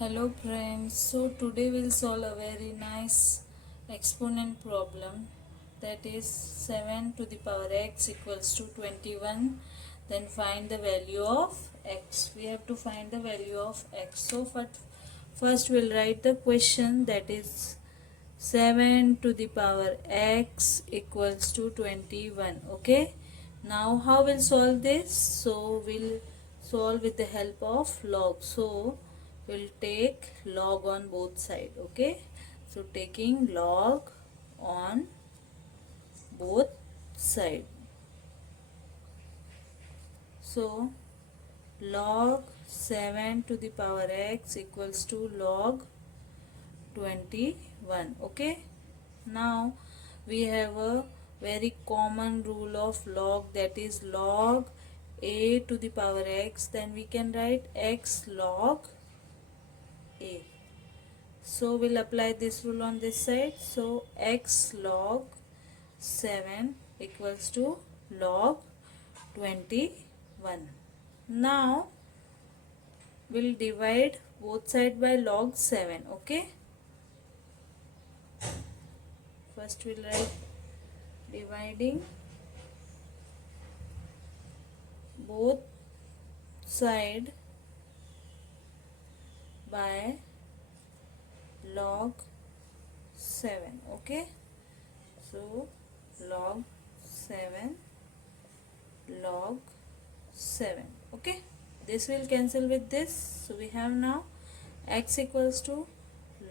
Hello friends, so today we'll solve a very nice exponent problem, that is 7 to the power x equals to 21. Then find the value of x. We have to find the value of x. So first we'll write the question, that is 7 to the power x equals to 21. Okay, now how we'll solve this? So we'll solve with the help of log. So we'll take log on both sides. Okay, so taking log on both sides. So log 7 to the power x equals to log 21. Okay, now we have a very common rule of log, that is log a to the power x. Then we can write x log a. So we'll apply this rule on this side. So x log 7 equals to log 21. Now we'll divide both sides by log 7. Okay, first we'll write dividing both side by log 7. Okay, so log 7 log 7. Okay, this will cancel with this. So we have now x equals to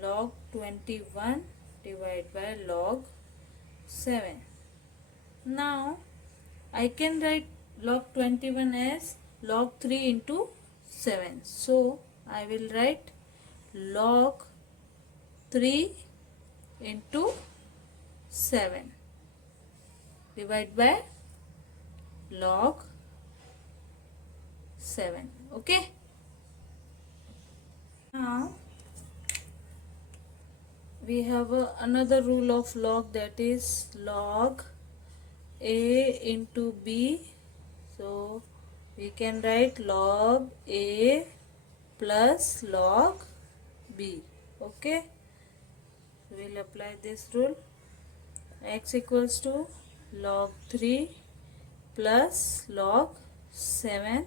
log 21 divided by log 7. Now I can write log 21 as log 3 into 7. So I will write log 3 into 7 divided by log 7. Okay, now we have another rule of log, that is log a into b. So we can write log a plus log b. Okay, we'll apply this rule. X equals to log 3 plus log 7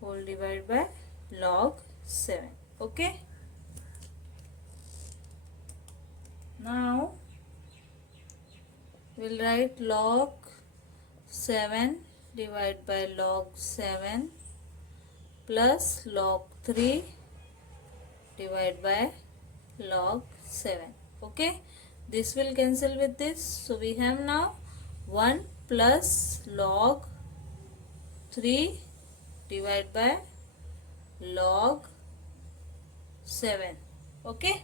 whole divided by log 7. Okay, now we'll write log 7 divided by log 7 plus log 3 divided by log 7. Okay, this will cancel with this. So we have now 1 plus log 3 divided by log 7. Okay,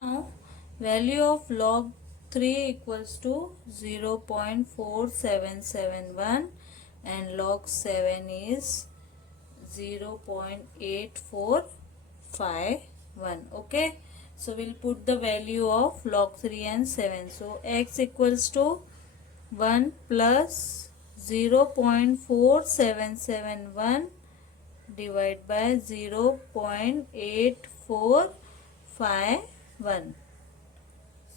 now value of log 3 equals to 0.4771 and log 7 is 0.8451. Okay, so we'll put the value of log 3 and 7. So x equals to 1 plus 0.4771 divided by 0.8451.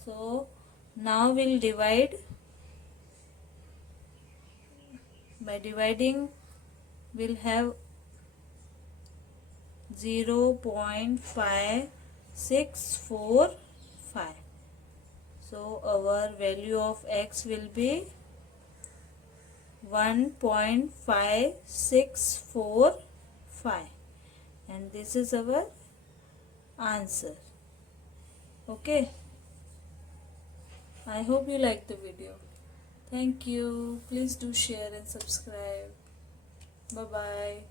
So now we'll divide. By dividing we'll have 0.5645. So our value of x will be 1.565, and this is our answer. Okay, I hope you like the video. Thank you. Please do share and subscribe. Bye bye.